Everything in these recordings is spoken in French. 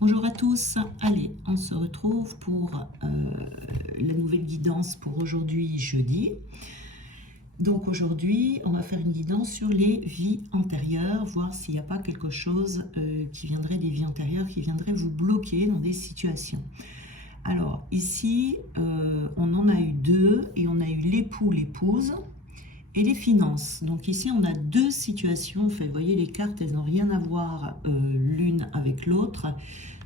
Bonjour à tous, allez, on se retrouve pour la nouvelle guidance pour aujourd'hui jeudi. Donc aujourd'hui, on va faire une guidance sur les vies antérieures, voir s'il n'y a pas quelque chose qui viendrait des vies antérieures, qui viendrait vous bloquer dans des situations. Alors ici, on en a eu deux, et on a eu l'époux, l'épouse, et les finances. Donc ici, on a deux situations. En fait, vous voyez, les cartes, elles n'ont rien à voir l'une avec l'autre.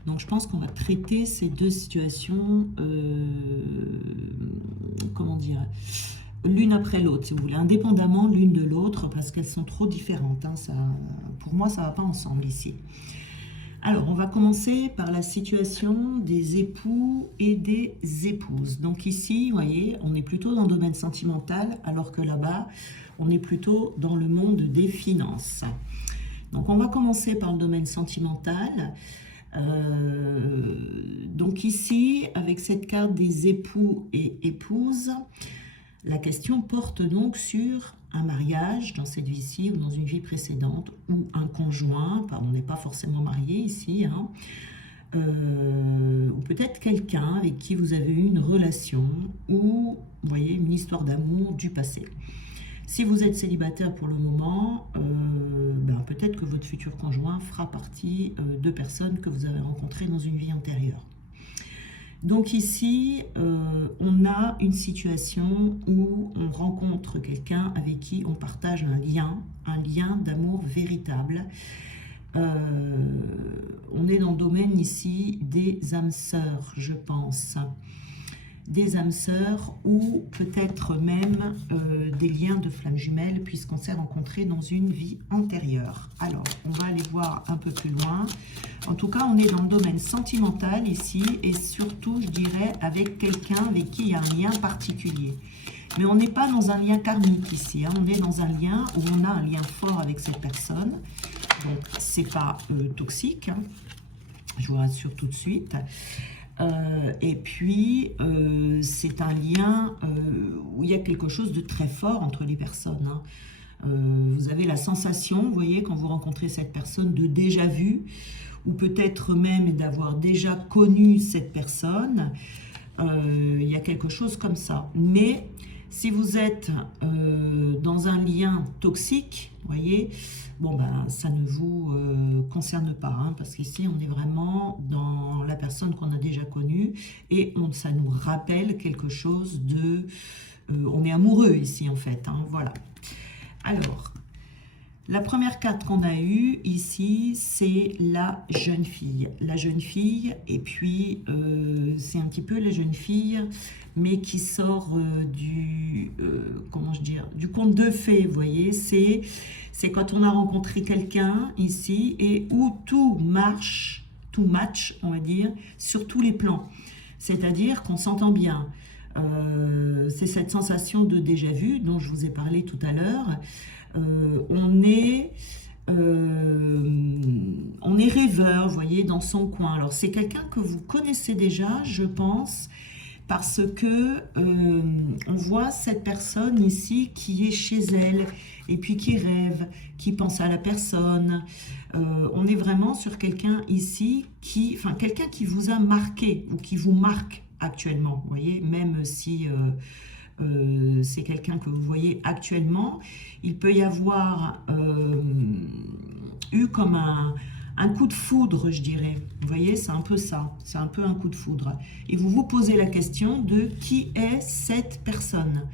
Donc je pense qu'on va traiter ces deux situations, comment dire, l'une après l'autre, si vous voulez, indépendamment l'une de l'autre, parce qu'elles sont trop différentes. Hein. Pour moi, ça ne va pas ensemble ici. Alors, on va commencer par la situation des époux et des épouses. Donc ici, vous voyez, on est plutôt dans le domaine sentimental, alors que là-bas, on est plutôt dans le monde des finances. Donc, on va commencer par le domaine sentimental. Donc ici, avec cette carte des époux et épouses, la question porte donc sur un mariage dans cette vie-ci ou dans une vie précédente, ou un conjoint, on n'est pas forcément marié ici, hein, ou peut-être quelqu'un avec qui vous avez eu une relation, ou vous voyez, une histoire d'amour du passé. Si vous êtes célibataire pour le moment, peut-être que votre futur conjoint fera partie de personnes que vous avez rencontrées dans une vie antérieure. Donc ici, on a une situation où on rencontre quelqu'un avec qui on partage un lien d'amour véritable. On est dans le domaine ici des âmes sœurs, je pense. Des âmes sœurs, ou peut-être même des liens de flammes jumelles, puisqu'on s'est rencontrés dans une vie antérieure. Alors, on va aller voir un peu plus loin. En tout cas, on est dans le domaine sentimental ici, et surtout, je dirais, avec quelqu'un avec qui il y a un lien particulier. Mais on n'est pas dans un lien karmique ici, hein. On est dans un lien où on a un lien fort avec cette personne. Donc, c'est pas toxique, hein. Je vous rassure tout de suite. Et puis, c'est un lien où il y a quelque chose de très fort entre les personnes, hein. Vous avez la sensation, vous voyez, quand vous rencontrez cette personne, de déjà vu, ou peut-être même d'avoir déjà connu cette personne. Il y a quelque chose comme ça. Mais si vous êtes dans un lien toxique, vous voyez, ça ne vous concerne pas, hein, parce qu'ici, on est vraiment dans la personne qu'on a déjà connue, et ça nous rappelle quelque chose de... on est amoureux ici, en fait, hein, voilà. Alors, la première carte qu'on a eue ici, c'est la jeune fille. La jeune fille, et puis c'est un petit peu la jeune fille, mais qui sort du conte de fées, vous voyez. C'est quand on a rencontré quelqu'un ici, et où tout match, on va dire, sur tous les plans. C'est-à-dire qu'on s'entend bien. C'est cette sensation de déjà-vu dont je vous ai parlé tout à l'heure. On est rêveur, vous voyez, dans son coin. Alors, c'est quelqu'un que vous connaissez déjà, je pense, parce que on voit cette personne ici qui est chez elle, et puis qui rêve, qui pense à la personne. On est vraiment sur quelqu'un ici, quelqu'un qui vous a marqué, ou qui vous marque actuellement, vous voyez, même si... c'est quelqu'un que vous voyez actuellement, il peut y avoir eu comme un coup de foudre, je dirais. Vous voyez, c'est un peu ça, c'est un peu un coup de foudre. Et vous vous posez la question de qui est cette personne,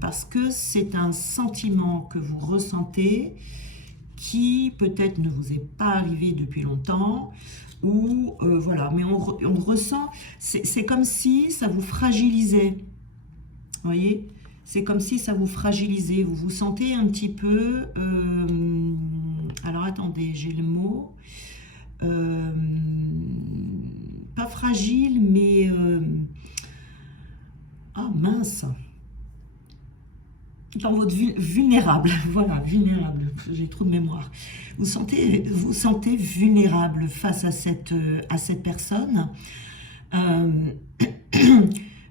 parce que c'est un sentiment que vous ressentez, qui peut-être ne vous est pas arrivé depuis longtemps, ou voilà, mais on ressent, c'est comme si ça vous fragilisait. Vous voyez, c'est comme si ça vous fragilisait. Vous vous sentez un petit peu... alors, attendez, j'ai le mot. Pas fragile, mais... ah, mince. Dans votre vulnérable. Voilà, vulnérable. J'ai trop de mémoire. Vous sentez vulnérable face à cette personne.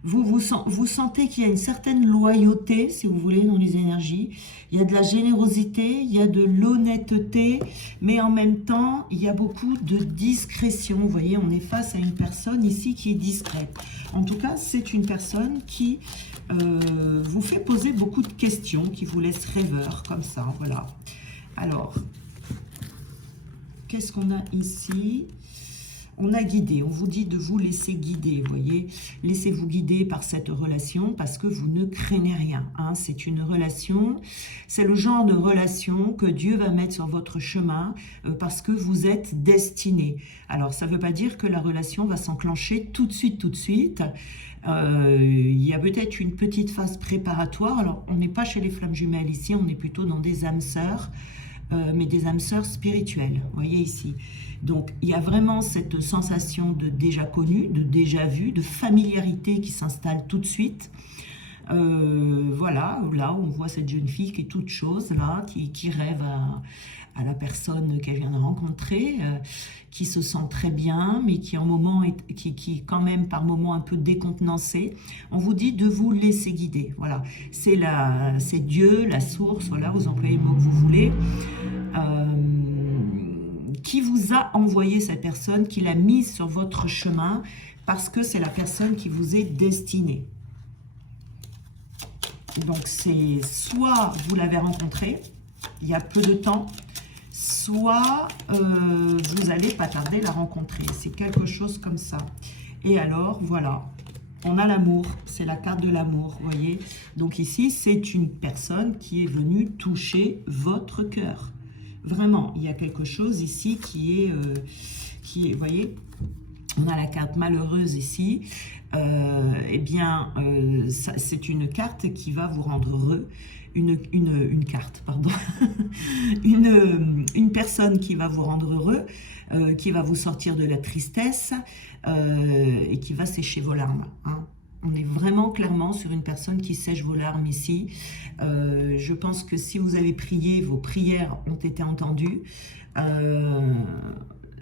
Vous sentez qu'il y a une certaine loyauté, si vous voulez, dans les énergies. Il y a de la générosité, il y a de l'honnêteté, mais en même temps, il y a beaucoup de discrétion. Vous voyez, on est face à une personne ici qui est discrète. En tout cas, c'est une personne qui vous fait poser beaucoup de questions, qui vous laisse rêveur, comme ça, voilà. Alors, qu'est-ce qu'on a ici ? On a guidé, on vous dit de vous laisser guider, vous voyez. Laissez-vous guider par cette relation parce que vous ne craignez rien. Hein. C'est une relation, c'est le genre de relation que Dieu va mettre sur votre chemin parce que vous êtes destiné. Alors, ça ne veut pas dire que la relation va s'enclencher tout de suite, tout de suite. Il y a peut-être une petite phase préparatoire. Alors, on n'est pas chez les flammes jumelles ici, on est plutôt dans des âmes sœurs. Mais des âmes sœurs spirituelles, vous voyez ici. Donc, il y a vraiment cette sensation de déjà connu, de déjà vu, de familiarité qui s'installe tout de suite. Voilà, là, on voit cette jeune fille qui est toute chose, là, qui rêve à la personne qu'elle vient de rencontrer, qui se sent très bien, mais qui est quand même par moments un peu décontenancée. On vous dit de vous laisser guider. Voilà, c'est Dieu, la source, voilà, vous employez le mot que vous voulez, qui vous a envoyé cette personne, qui l'a mise sur votre chemin, parce que c'est la personne qui vous est destinée. Donc, c'est soit vous l'avez rencontré il y a peu de temps, soit vous allez pas tarder la rencontrer. C'est quelque chose comme ça. Et alors, voilà, on a l'amour. C'est la carte de l'amour, vous voyez. Donc ici, c'est une personne qui est venue toucher votre cœur. Vraiment, il y a quelque chose ici qui est vous voyez, on a la carte malheureuse ici. Eh bien, c'est une carte qui va vous rendre heureux. Une carte, pardon. une personne qui va vous rendre heureux, qui va vous sortir de la tristesse et qui va sécher vos larmes. Hein. On est vraiment clairement sur une personne qui sèche vos larmes ici. Je pense que si vous avez prié, vos prières ont été entendues.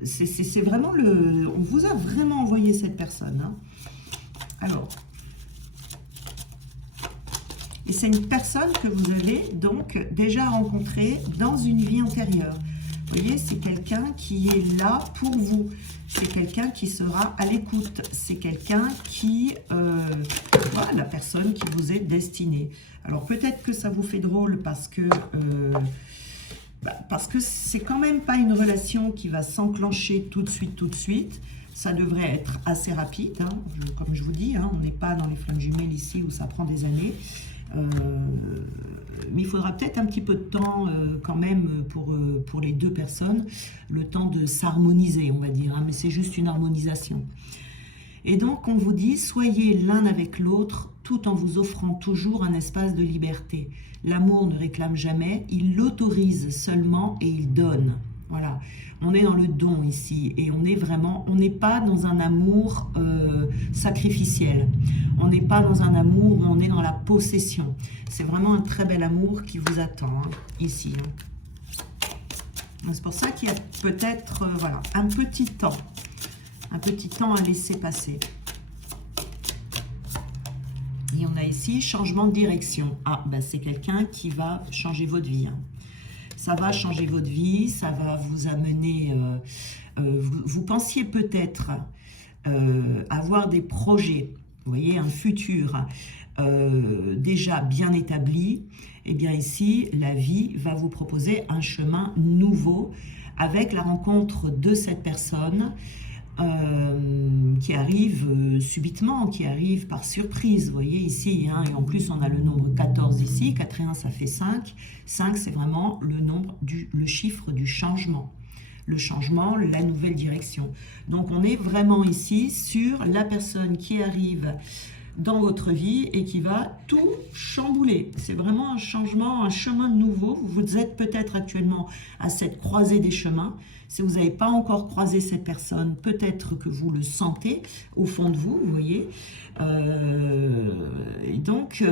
C'est vraiment on vous a vraiment envoyé cette personne. Hein. Alors, et c'est une personne que vous avez donc déjà rencontrée dans une vie antérieure. Vous voyez, c'est quelqu'un qui est là pour vous. C'est quelqu'un qui sera à l'écoute. C'est quelqu'un qui, voilà, la personne qui vous est destinée. Alors peut-être que ça vous fait drôle parce que c'est quand même pas une relation qui va s'enclencher tout de suite. Ça devrait être assez rapide, hein, comme je vous dis, hein, on n'est pas dans les flammes jumelles ici où ça prend des années. Mais il faudra peut-être un petit peu de temps quand même pour les deux personnes, le temps de s'harmoniser, on va dire, hein, mais c'est juste une harmonisation. Et donc, on vous dit, soyez l'un avec l'autre, tout en vous offrant toujours un espace de liberté. L'amour ne réclame jamais, il l'autorise seulement et il donne. Voilà, on est dans le don ici et on n'est pas dans un amour sacrificiel. On n'est pas dans un amour où on est dans la possession. C'est vraiment un très bel amour qui vous attend hein, ici. Hein. C'est pour ça qu'il y a peut-être voilà, un petit temps à laisser passer. Et on a ici changement de direction. Ah, ben c'est quelqu'un qui va changer votre vie. Hein. Ça va changer votre vie, ça va vous amener... vous pensiez peut-être avoir des projets, vous voyez, un futur déjà bien établi. Et bien ici, la vie va vous proposer un chemin nouveau avec la rencontre de cette personne qui arrive subitement, qui arrive par surprise, vous voyez ici, hein, et en plus on a le nombre 14 ici, 4 et 1 ça fait 5, 5 c'est vraiment le chiffre du changement, le changement, la nouvelle direction. Donc on est vraiment ici sur la personne qui arrive dans votre vie et qui va tout chambouler. C'est vraiment un changement, un chemin nouveau. Vous êtes peut-être actuellement à cette croisée des chemins. Si vous n'avez pas encore croisé cette personne, peut-être que vous le sentez au fond de vous, vous voyez. Et donc,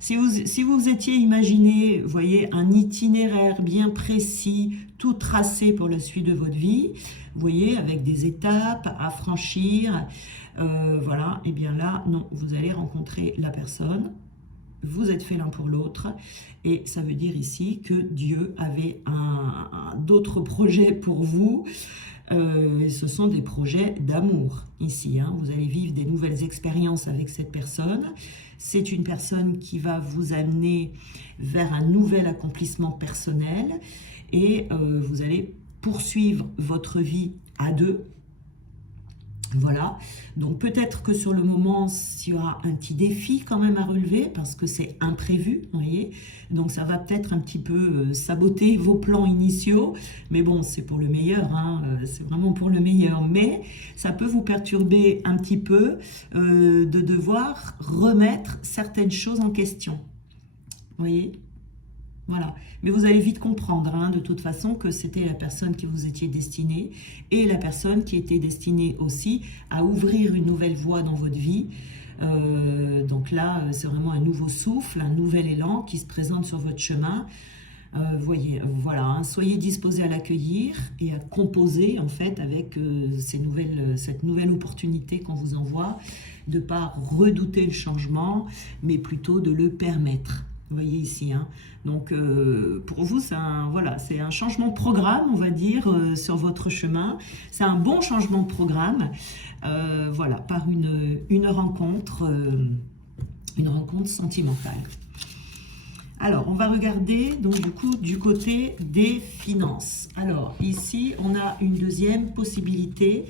si vous étiez imaginé, vous voyez, un itinéraire bien précis, tout tracé pour la suite de votre vie, vous voyez, avec des étapes à franchir, voilà, et bien là, non, vous allez rencontrer la personne, vous êtes fait l'un pour l'autre, et ça veut dire ici que Dieu avait d'autres projets pour vous, et ce sont des projets d'amour ici, hein. Vous allez vivre des nouvelles expériences avec cette personne. C'est une personne qui va vous amener vers un nouvel accomplissement personnel, et vous allez poursuivre votre vie à deux. Voilà, donc peut-être que sur le moment, il y aura un petit défi quand même à relever parce que c'est imprévu, vous voyez. Donc ça va peut-être un petit peu saboter vos plans initiaux, mais bon, c'est pour le meilleur, hein, c'est vraiment pour le meilleur. Mais ça peut vous perturber un petit peu de devoir remettre certaines choses en question, vous voyez. Voilà, mais vous allez vite comprendre, hein, de toute façon, que c'était la personne qui vous étiez destinée et la personne qui était destinée aussi à ouvrir une nouvelle voie dans votre vie. Donc là, c'est vraiment un nouveau souffle, un nouvel élan qui se présente sur votre chemin. Voyez, voilà, hein, soyez disposés à l'accueillir et à composer en fait avec cette nouvelle opportunité qu'on vous envoie, de ne pas redouter le changement, mais plutôt de le permettre. Vous voyez ici, hein. Donc pour vous, c'est un changement de programme, on va dire, sur votre chemin. C'est un bon changement de programme, voilà, par une rencontre sentimentale. Alors, on va regarder donc du coup du côté des finances. Alors ici, on a une deuxième possibilité.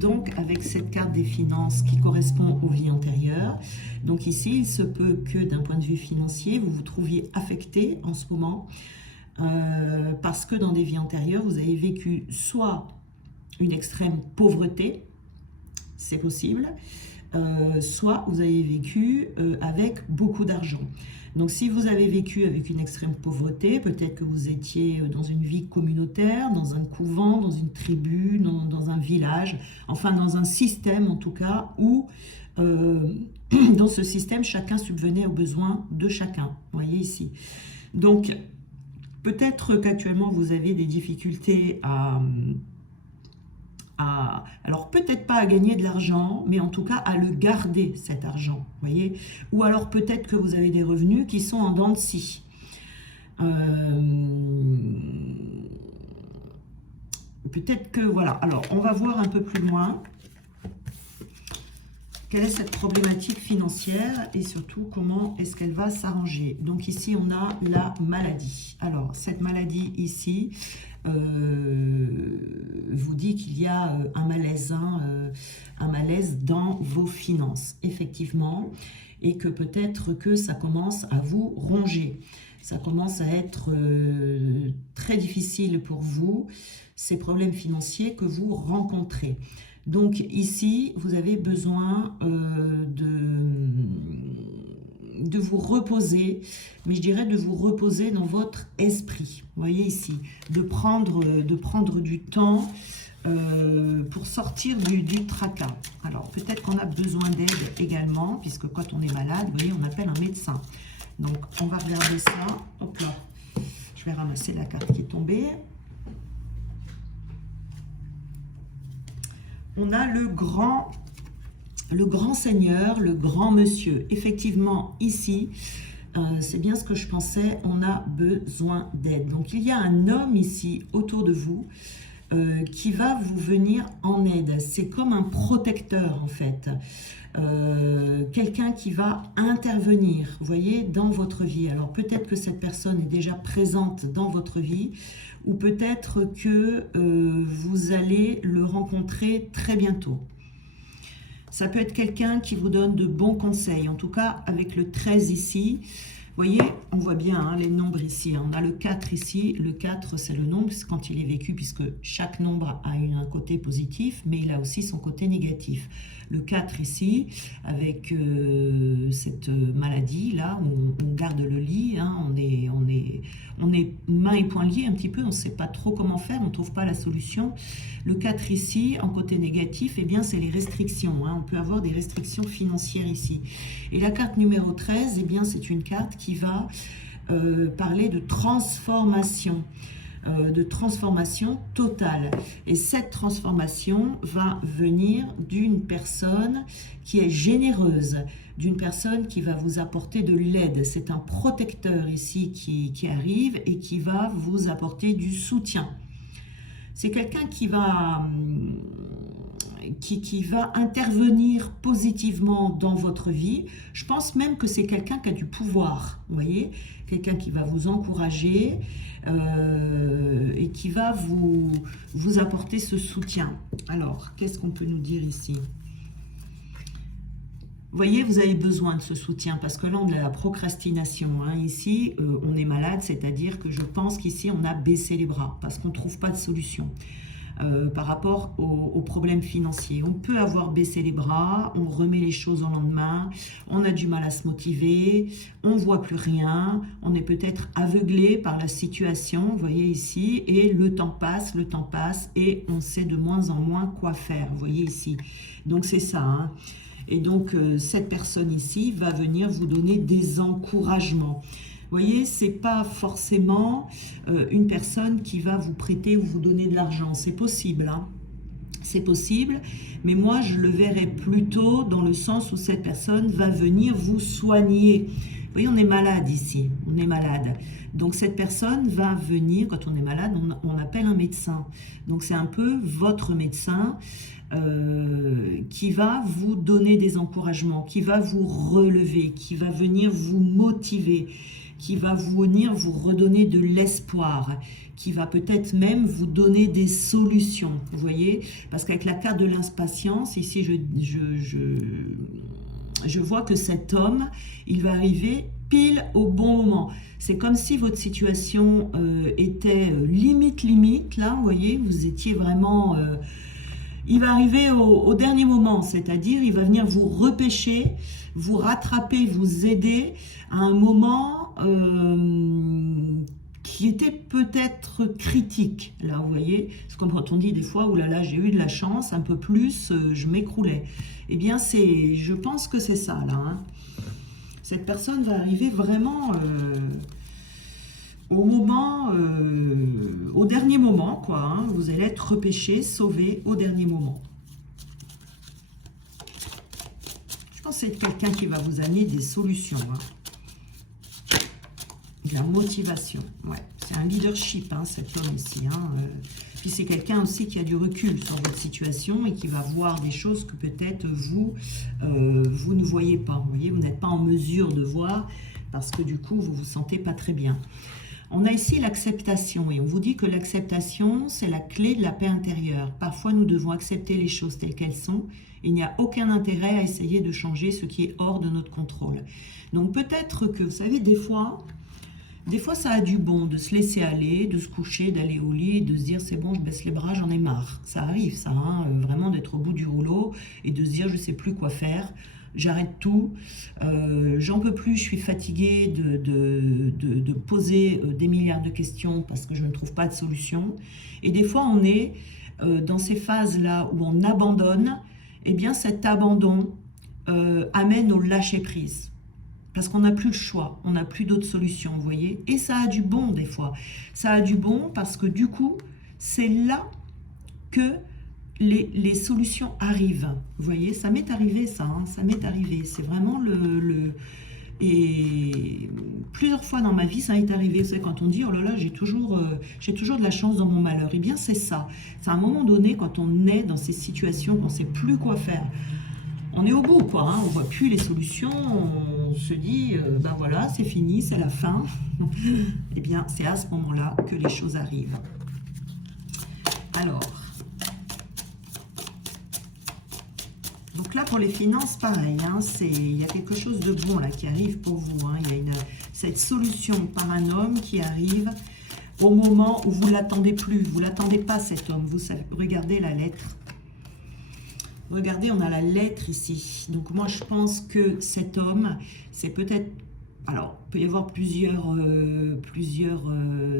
Donc avec cette carte des finances qui correspond aux vies antérieures. Donc ici, il se peut que d'un point de vue financier, vous vous trouviez affecté en ce moment parce que dans des vies antérieures, vous avez vécu soit une extrême pauvreté, c'est possible, soit vous avez vécu avec beaucoup d'argent. Donc si vous avez vécu avec une extrême pauvreté, peut-être que vous étiez dans une vie communautaire, dans un couvent, dans une tribu, dans un village, enfin dans un système en tout cas, où dans ce système, chacun subvenait aux besoins de chacun, vous voyez ici. Donc peut-être qu'actuellement vous avez des difficultés alors peut-être pas à gagner de l'argent, mais en tout cas à le garder cet argent, voyez. Ou alors peut-être que vous avez des revenus qui sont en dents de scie. Peut-être que, voilà, alors on va voir un peu plus loin quelle est cette problématique financière et surtout comment est-ce qu'elle va s'arranger. Donc ici on a la maladie. Alors cette maladie ici vous dit qu'il y a un malaise, hein, un malaise dans vos finances, effectivement, et que peut-être que ça commence à vous ronger. Ça commence à être très difficile pour vous, ces problèmes financiers que vous rencontrez. Donc ici, vous avez besoin de vous reposer, mais je dirais de vous reposer dans votre esprit. Vous voyez ici, de prendre du temps pour sortir du tracas. Alors peut-être qu'on a besoin d'aide également, puisque quand on est malade, vous voyez, on appelle un médecin. Donc on va regarder ça. Hop là, je vais ramasser la carte qui est tombée. On a le grand seigneur, le grand monsieur. Effectivement, ici, c'est bien ce que je pensais, on a besoin d'aide. Donc, il y a un homme ici, autour de vous, qui va vous venir en aide. C'est comme un protecteur, en fait. Quelqu'un qui va intervenir, vous voyez, dans votre vie. Alors, peut-être que cette personne est déjà présente dans votre vie, ou peut-être que vous allez le rencontrer très bientôt. Ça peut être quelqu'un qui vous donne de bons conseils. En tout cas, avec le 13 ici, voyez, on voit bien hein, les nombres ici. On a le 4 ici. Le 4, c'est le nombre quand il est vécu, puisque chaque nombre a un côté positif, mais il a aussi son côté négatif. Le 4 ici, avec cette maladie-là, on garde le lit, hein, on est mains et poings liés un petit peu, on ne sait pas trop comment faire, on ne trouve pas la solution. Le 4 ici, en côté négatif, eh bien c'est les restrictions. Hein, on peut avoir des restrictions financières ici. Et la carte numéro 13, eh bien c'est une carte qui va parler de transformation totale. Et cette transformation va venir d'une personne qui est généreuse, d'une personne qui va vous apporter de l'aide. C'est un protecteur ici qui arrive et qui va vous apporter du soutien. C'est quelqu'un qui va intervenir positivement dans votre vie. Je pense même que c'est quelqu'un qui a du pouvoir, vous voyez, quelqu'un qui va vous encourager et qui va vous apporter ce soutien. Alors, qu'est-ce qu'on peut nous dire ici ? Vous voyez, vous avez besoin de ce soutien parce que là, on a la procrastination. Hein. Ici, on est malade, c'est-à-dire que je pense qu'ici, on a baissé les bras parce qu'on ne trouve pas de solution. Par rapport aux problèmes financiers. On peut avoir baissé les bras, on remet les choses au lendemain, on a du mal à se motiver, on ne voit plus rien, on est peut-être aveuglé par la situation, vous voyez ici, et le temps passe et on sait de moins en moins quoi faire, vous voyez ici. Donc c'est ça, hein. Et donc cette personne ici va venir vous donner des encouragements. Vous voyez, ce n'est pas forcément une personne qui va vous prêter ou vous donner de l'argent. C'est possible, hein. C'est possible, mais moi, je le verrais plutôt dans le sens où cette personne va venir vous soigner. Vous voyez, on est malade ici, on est malade. Donc, cette personne va venir, quand on est malade, on appelle un médecin. Donc, c'est un peu votre médecin qui va vous donner des encouragements, qui va vous relever, qui va venir vous motiver, qui va venir vous redonner de l'espoir, qui va peut-être même vous donner des solutions, vous voyez, parce qu'avec la carte de l'impatience, ici je vois que cet homme, il va arriver pile au bon moment. C'est comme si votre situation était limite, là, vous voyez, vous étiez vraiment... il va arriver au dernier moment, c'est-à-dire il va venir vous repêcher, vous rattraper, vous aider à un moment qui était peut-être critique, là, vous voyez. C'est comme quand on dit des fois, oh là là, j'ai eu de la chance, un peu plus, je m'écroulais. Eh bien, je pense que c'est ça, là. Hein. Cette personne va arriver vraiment... au moment, au dernier moment, quoi, hein, vous allez être repêché, sauvé au dernier moment. Je pense que c'est quelqu'un qui va vous amener des solutions. Hein. De la motivation, ouais. C'est un leadership, hein, cet homme ici. Hein, Puis c'est quelqu'un aussi qui a du recul sur votre situation et qui va voir des choses que peut-être vous ne voyez pas. Vous voyez, vous n'êtes pas en mesure de voir parce que du coup, vous ne vous sentez pas très bien. On a ici l'acceptation et on vous dit que l'acceptation, c'est la clé de la paix intérieure. Parfois, nous devons accepter les choses telles qu'elles sont. Il n'y a aucun intérêt à essayer de changer ce qui est hors de notre contrôle. Donc peut-être que, vous savez, des fois, ça a du bon de se laisser aller, de se coucher, d'aller au lit, de se dire c'est bon, je baisse les bras, j'en ai marre. Ça arrive, ça, hein, vraiment d'être au bout du rouleau et de se dire je ne sais plus quoi faire. J'arrête tout, j'en peux plus, je suis fatiguée de poser des milliards de questions parce que je ne trouve pas de solution. Et des fois, on est dans ces phases-là où on abandonne, et bien cet abandon amène au lâcher-prise. Parce qu'on n'a plus le choix, on n'a plus d'autres solutions, vous voyez. Et ça a du bon des fois. Ça a du bon parce que du coup, c'est là que les solutions arrivent. Vous voyez, ça m'est arrivé ça, hein, ça m'est arrivé. C'est vraiment Et plusieurs fois dans ma vie, ça m'est arrivé. Vous savez, quand on dit, oh là là, j'ai toujours de la chance dans mon malheur. Eh bien, c'est ça. C'est à un moment donné, quand on est dans ces situations, qu'on ne sait plus quoi faire. On est au bout, quoi. Hein, on ne voit plus les solutions. On se dit, ben voilà, c'est fini, c'est la fin. Eh bien, c'est à ce moment-là que les choses arrivent. Alors... Donc là, pour les finances, pareil, hein, il y a quelque chose de bon là qui arrive pour vous. Hein. Il y a cette solution par un homme qui arrive au moment où vous ne l'attendez plus. Vous ne l'attendez pas, cet homme. Vous savez, regardez la lettre. Regardez, on a la lettre ici. Donc moi, je pense que cet homme, c'est peut-être... Alors, il peut y avoir plusieurs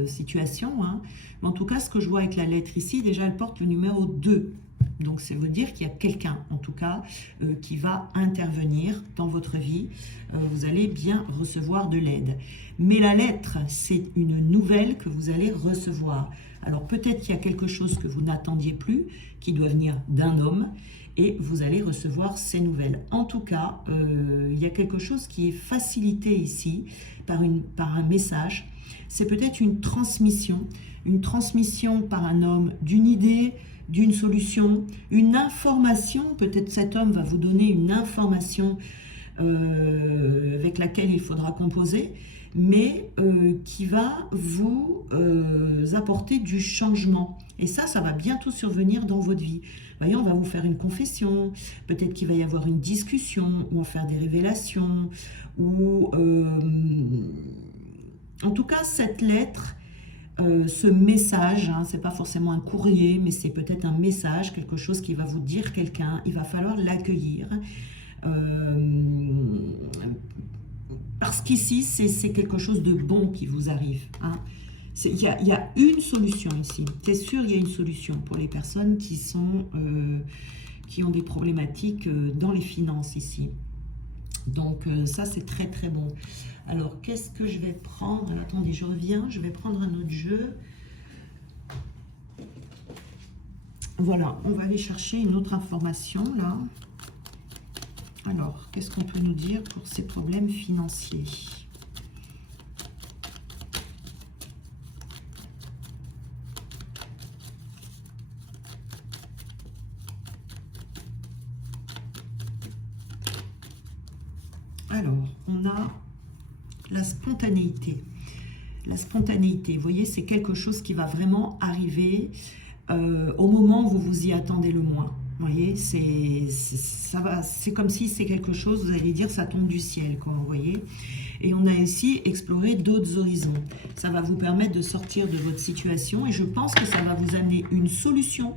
situations. Hein. Mais en tout cas, ce que je vois avec la lettre ici, déjà, elle porte le numéro 2. Donc, ça veut dire qu'il y a quelqu'un, en tout cas, qui va intervenir dans votre vie. Vous allez bien recevoir de l'aide. Mais la lettre, c'est une nouvelle que vous allez recevoir. Alors, peut-être qu'il y a quelque chose que vous n'attendiez plus, qui doit venir d'un homme, et vous allez recevoir ces nouvelles. En tout cas, il y a quelque chose qui est facilité ici par un message. C'est peut-être une transmission par un homme d'une idée, d'une solution, une information. Peut-être cet homme va vous donner une information avec laquelle il faudra composer, mais qui va vous apporter du changement. Et ça va bientôt survenir dans votre vie. Voyez, on va vous faire une confession, peut-être qu'il va y avoir une discussion, ou on va faire des révélations, ou en tout cas cette lettre, ce message, hein, c'est pas forcément un courrier, mais c'est peut-être un message, quelque chose qui va vous dire quelqu'un, il va falloir l'accueillir. Parce qu'ici, c'est quelque chose de bon qui vous arrive. Hein. Il y a une solution ici. C'est sûr, il y a une solution pour les personnes qui ont des problématiques dans les finances ici. Donc, ça, c'est très, très bon. Alors, qu'est-ce que je vais prendre? Attendez, je reviens. Je vais prendre un autre jeu. Voilà, on va aller chercher une autre information, là. Alors, qu'est-ce qu'on peut nous dire pour ces problèmes financiers? Alors, on a la spontanéité. La spontanéité, vous voyez, c'est quelque chose qui va vraiment arriver au moment où vous vous y attendez le moins. Vous voyez, c'est comme si c'est quelque chose, vous allez dire, ça tombe du ciel, quoi, vous voyez. Et on a aussi exploré d'autres horizons. Ça va vous permettre de sortir de votre situation et je pense que ça va vous amener une solution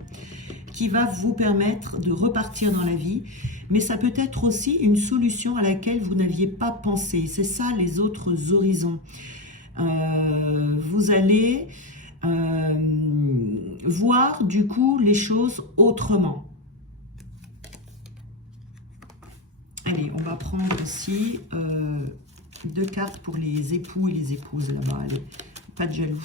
qui va vous permettre de repartir dans la vie. Mais ça peut être aussi une solution à laquelle vous n'aviez pas pensé. C'est ça, les autres horizons. Vous allez voir, du coup, les choses autrement. Allez, on va prendre aussi 2 cartes pour les époux et les épouses là-bas. Allez, pas de jaloux.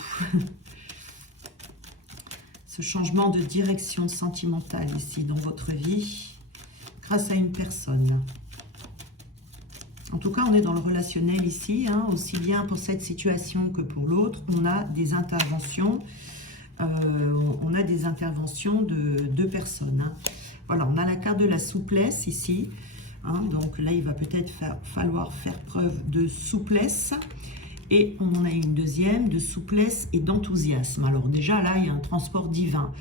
Ce changement de direction sentimentale ici dans votre vie, grâce à une personne. En tout cas, on est dans le relationnel ici, hein, aussi bien pour cette situation que pour l'autre. On a des interventions, de 2 personnes. Hein. Voilà, on a la carte de la souplesse ici. Hein, donc là, il va peut-être falloir faire preuve de souplesse. Et on en a une deuxième de souplesse et d'enthousiasme. Alors déjà, là, il y a un transport divin.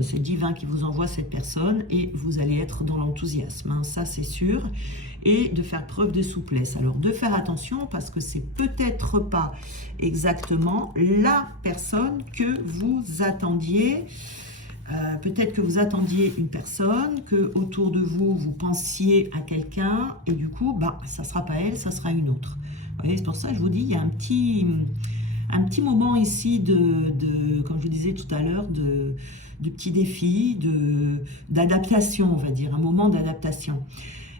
C'est divin qui vous envoie cette personne et vous allez être dans l'enthousiasme. Hein, ça, c'est sûr. Et de faire preuve de souplesse. Alors, de faire attention parce que c'est peut-être pas exactement la personne que vous attendiez. Peut-être que vous attendiez une personne, que autour de vous, vous pensiez à quelqu'un, et du coup, bah, ça ne sera pas elle, ça sera une autre. Vous voyez, c'est pour ça que je vous dis, il y a un petit moment ici comme je vous disais tout à l'heure, de petits défis, d'adaptation, on va dire, un moment d'adaptation.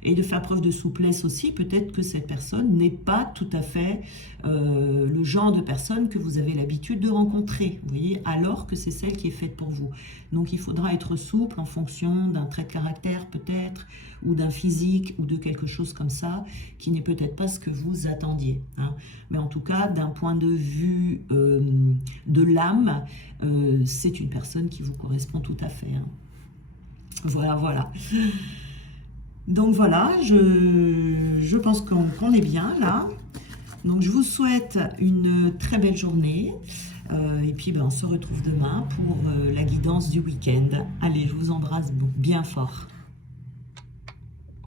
Et de faire preuve de souplesse aussi, peut-être que cette personne n'est pas tout à fait le genre de personne que vous avez l'habitude de rencontrer, vous voyez, alors que c'est celle qui est faite pour vous. Donc il faudra être souple en fonction d'un trait de caractère peut-être, ou d'un physique, ou de quelque chose comme ça, qui n'est peut-être pas ce que vous attendiez. Hein. Mais en tout cas, d'un point de vue de l'âme, c'est une personne qui vous correspond tout à fait. Hein. Voilà, voilà. Donc voilà, je pense qu'on est bien là. Donc je vous souhaite une très belle journée. Et puis ben, on se retrouve demain pour la guidance du week-end. Allez, je vous embrasse bien fort.